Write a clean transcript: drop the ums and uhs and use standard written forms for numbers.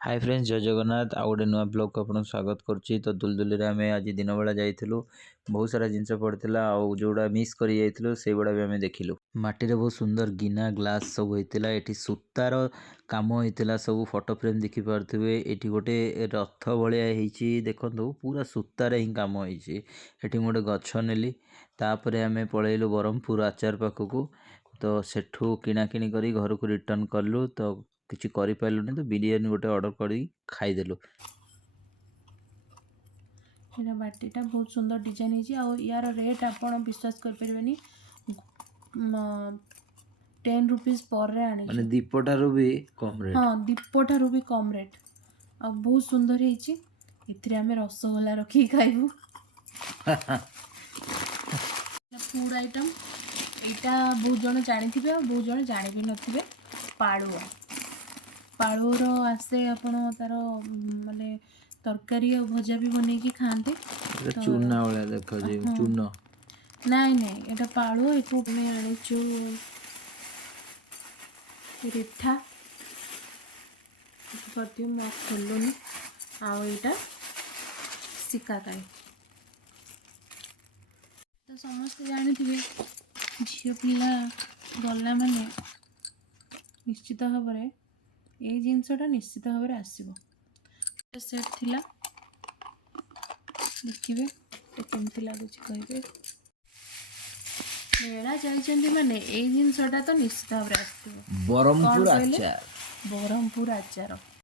Hi friends जय जगन्नाथ आउ गोटे नुआ ब्लॉग को आपको स्वागत करुच्ची। तो दुलदुली आम आज दिन बेला जाइलु बहुत सारा जिनस पड़ता जोड़ा मिस कर से गुड़ा भी आम देखिलु। माटी बहुत सुंदर गिना ग्लास सब होता ये सूतार कम होता सब फोटो फ्रेम देखी पारे। ये गोटे रथ भाई देखु पूरा सूतार ही कम होती गोटे गछ नेली तापर आम पलैलु ब्रह्मपुर आचार पाखक। तो सेठू किणाकिणी कर घर को रिटर्न कलु तो किसी करें तो बिरियानी गोटे ऑर्डर कर खाईदेलु। बाटीटा बहुत सुंदर डिजाइन है यार रेट आप विश्वास करें 10 रुपीज पर माने दीपटारू भी कम रेट। हाँ दीपठारू भी कम रेट आ बहुत सुंदर है आम रसगोला रखी खाइबू। फूड आइटम यहाँ बहुत जन जानी बहुत जन जानी भी नथिबे। पाड़ुआ पाड़ुर आसे आपण तार माने तरकारी और भजा भी बन खाते चूना वाला देख चूना नाई नाई एटा पाड़ुआ एटू में आनीचु रिठा करती मैं खोलुनी आईटा सिकाकाई। तो समस्त जानी झील पिला गला माने निश्चित भाव ये जिनसटा निश्चित भाव आसब। सेट थिला देखिए केमती लगुच कहे मेला जाइए माने ये जिनसटा तो निश्चित भाव आसब। ब्रह्मपुर आचार ब्रह्मपुर आचार